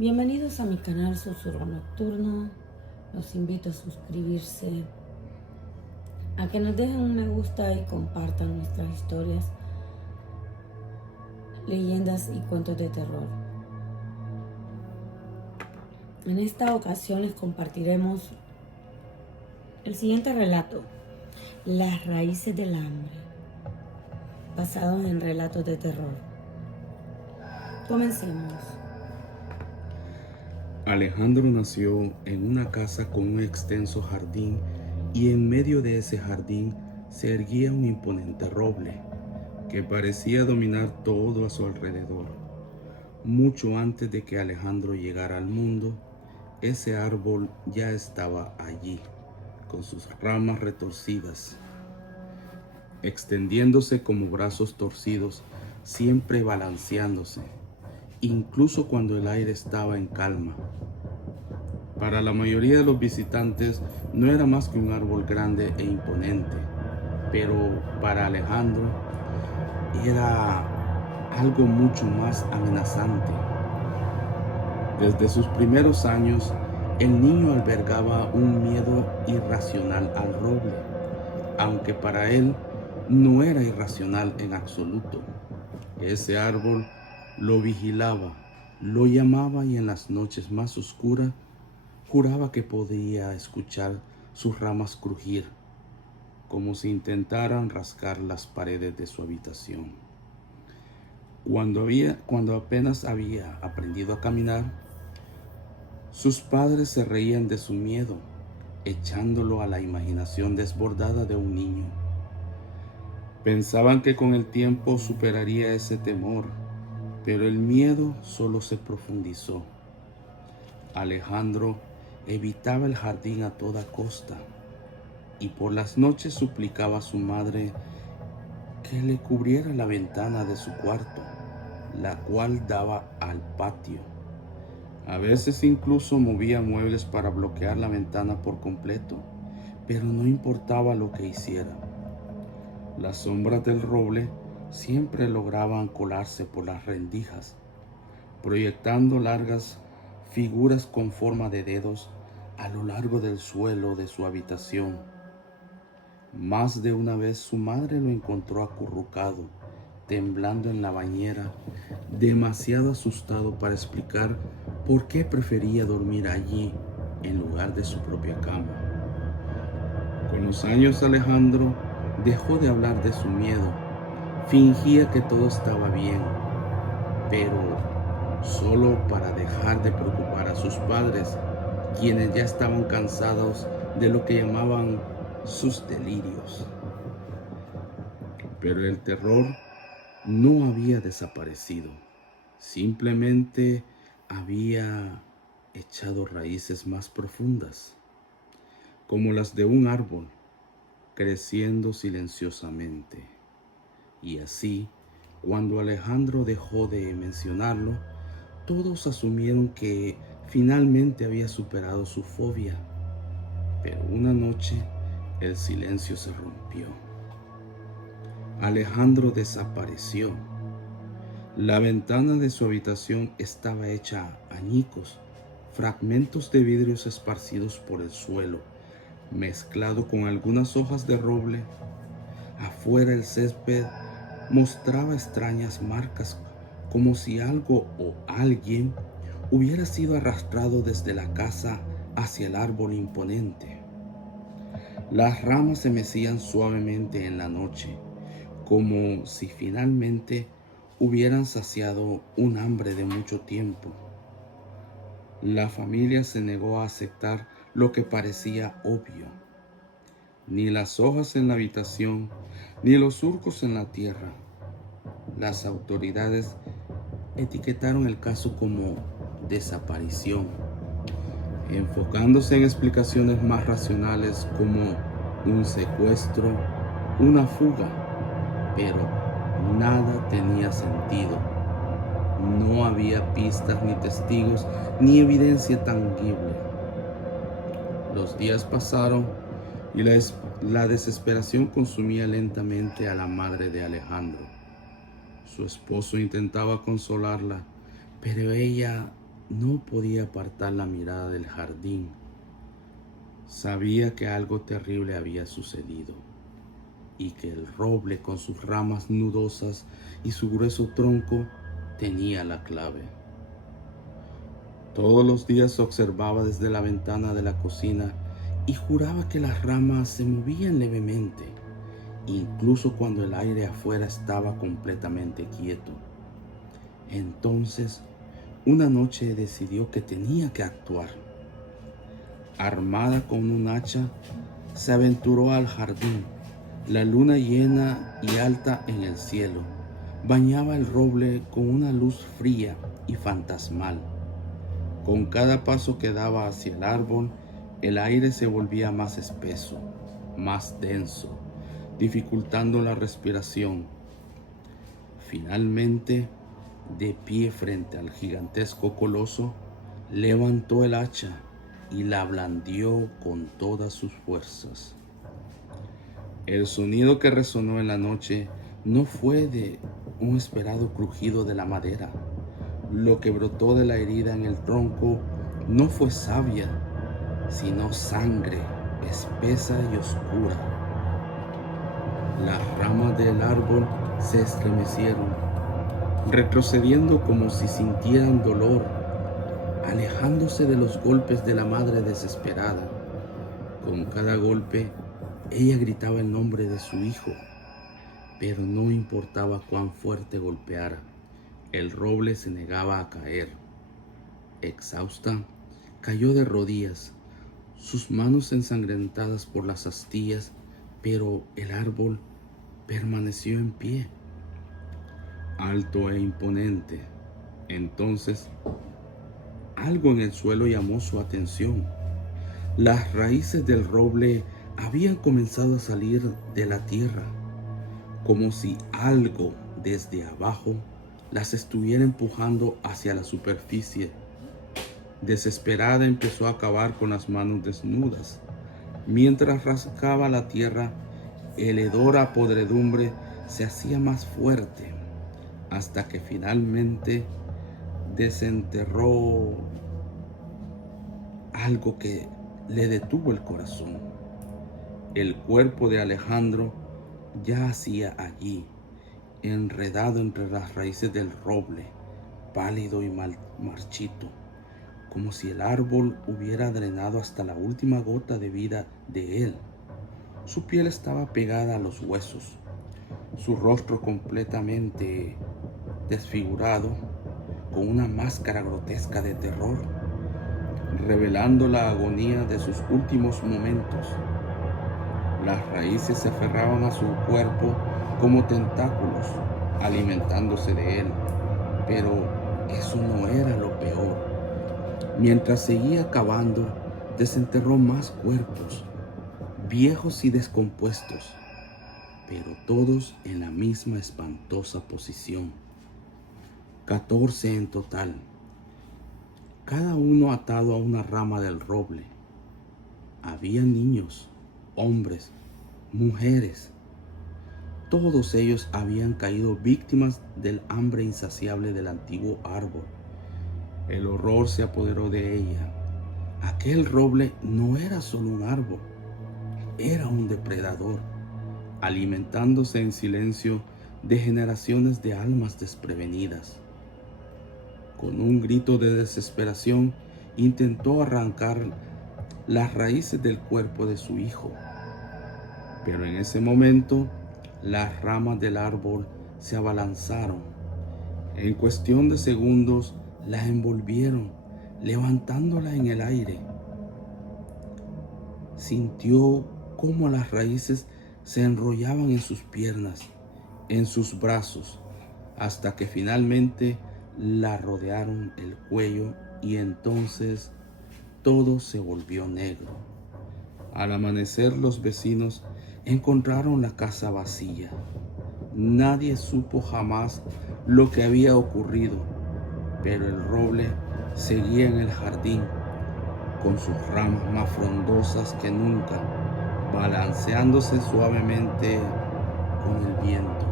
Bienvenidos a mi canal Susurro Nocturno. Los invito a suscribirse, a que nos dejen un me gusta y compartan nuestras historias, leyendas y cuentos de terror. En esta ocasión les compartiremos el siguiente relato: Las raíces del hambre, basado en relatos de terror. Comencemos. Alejandro nació en una casa con un extenso jardín y en medio de ese jardín se erguía un imponente roble que parecía dominar todo a su alrededor. Mucho antes de que Alejandro llegara al mundo, ese árbol ya estaba allí, con sus ramas retorcidas, extendiéndose como brazos torcidos, siempre balanceándose, incluso cuando el aire estaba en calma. Para la mayoría de los visitantes no era más que un árbol grande e imponente, pero para Alejandro era algo mucho más amenazante. Desde sus primeros años, el niño albergaba un miedo irracional al roble, aunque para él no era irracional en absoluto. Ese árbol lo vigilaba, lo llamaba y en las noches más oscuras juraba que podía escuchar sus ramas crujir, como si intentaran rascar las paredes de su habitación. Cuando apenas había aprendido a caminar, sus padres se reían de su miedo, echándolo a la imaginación desbordada de un niño. Pensaban que con el tiempo superaría ese temor, pero el miedo solo se profundizó. Alejandro evitaba el jardín a toda costa y por las noches suplicaba a su madre que le cubriera la ventana de su cuarto, la cual daba al patio. A veces incluso movía muebles para bloquear la ventana por completo, pero no importaba lo que hiciera. Las sombras del roble siempre lograban colarse por las rendijas, proyectando largas figuras con forma de dedos a lo largo del suelo de su habitación. Más de una vez su madre lo encontró acurrucado, temblando en la bañera, demasiado asustado para explicar por qué prefería dormir allí en lugar de su propia cama. Con los años Alejandro dejó de hablar de su miedo, fingía que todo estaba bien, pero solo para dejar de preocupar a sus padres, quienes ya estaban cansados de lo que llamaban sus delirios. Pero el terror no había desaparecido, simplemente había echado raíces más profundas, como las de un árbol, creciendo silenciosamente. Y así, cuando Alejandro dejó de mencionarlo, todos asumieron que finalmente había superado su fobia. Pero una noche el silencio se rompió. Alejandro desapareció. La ventana de su habitación estaba hecha añicos, fragmentos de vidrios esparcidos por el suelo, mezclado con algunas hojas de roble. Afuera el césped mostraba extrañas marcas, como si algo o alguien hubiera sido arrastrado desde la casa hacia el árbol imponente. Las ramas se mecían suavemente en la noche, como si finalmente hubieran saciado un hambre de mucho tiempo. La familia se negó a aceptar lo que parecía obvio. Ni las hojas en la habitación, ni los surcos en la tierra. Las autoridades etiquetaron el caso como desaparición, enfocándose en explicaciones más racionales como un secuestro, una fuga, pero nada tenía sentido. No había pistas ni testigos ni evidencia tangible. Los días pasaron y la desesperación consumía lentamente a la madre de Alejandro. Su esposo intentaba consolarla, pero ella no podía apartar la mirada del jardín. Sabía que algo terrible había sucedido y que el roble con sus ramas nudosas y su grueso tronco tenía la clave. Todos los días observaba desde la ventana de la cocina y juraba que las ramas se movían levemente, incluso cuando el aire afuera estaba completamente quieto. Entonces, una noche decidió que tenía que actuar. Armada con un hacha, se aventuró al jardín. La luna llena y alta en el cielo bañaba el roble con una luz fría y fantasmal. Con cada paso que daba hacia el árbol, el aire se volvía más espeso, más denso, dificultando la respiración. Finalmente, de pie frente al gigantesco coloso, levantó el hacha y la blandió con todas sus fuerzas. El sonido que resonó en la noche no fue de un esperado crujido de la madera. Lo que brotó de la herida en el tronco no fue savia, sino sangre espesa y oscura. Las ramas del árbol se estremecieron, retrocediendo como si sintieran dolor, alejándose de los golpes de la madre desesperada. Con cada golpe, ella gritaba el nombre de su hijo, pero no importaba cuán fuerte golpeara, el roble se negaba a caer. Exhausta, cayó de rodillas, sus manos ensangrentadas por las astillas, pero el árbol permaneció en pie, alto e imponente. Entonces, algo en el suelo llamó su atención. Las raíces del roble habían comenzado a salir de la tierra, como si algo desde abajo las estuviera empujando hacia la superficie. Desesperada, empezó a cavar con las manos desnudas. Mientras rascaba la tierra, el hedor a podredumbre se hacía más fuerte, hasta que finalmente desenterró algo que le detuvo el corazón. El cuerpo de Alejandro yacía allí, enredado entre las raíces del roble, pálido y marchito, como si el árbol hubiera drenado hasta la última gota de vida de él. Su piel estaba pegada a los huesos, su rostro completamente desfigurado, con una máscara grotesca de terror, revelando la agonía de sus últimos momentos. Las raíces se aferraban a su cuerpo como tentáculos, alimentándose de él, pero eso no era lo peor. Mientras seguía cavando, desenterró más cuerpos, viejos y descompuestos, pero todos en la misma espantosa posición. 14 en total, cada uno atado a una rama del roble. Había niños, hombres, mujeres. Todos ellos habían caído víctimas del hambre insaciable del antiguo árbol. El horror se apoderó de ella. Aquel roble no era solo un árbol, era un depredador, alimentándose en silencio de generaciones de almas desprevenidas. Con un grito de desesperación, intentó arrancar las raíces del cuerpo de su hijo. Pero en ese momento, las ramas del árbol se abalanzaron. En cuestión de segundos, la envolvieron, levantándola en el aire. Sintió cómo las raíces se enrollaban en sus piernas, en sus brazos, hasta que finalmente la rodearon el cuello, y entonces todo se volvió negro. Al amanecer, los vecinos encontraron la casa vacía. Nadie supo jamás lo que había ocurrido, pero el roble seguía en el jardín, con sus ramas más frondosas que nunca, balanceándose suavemente con el viento.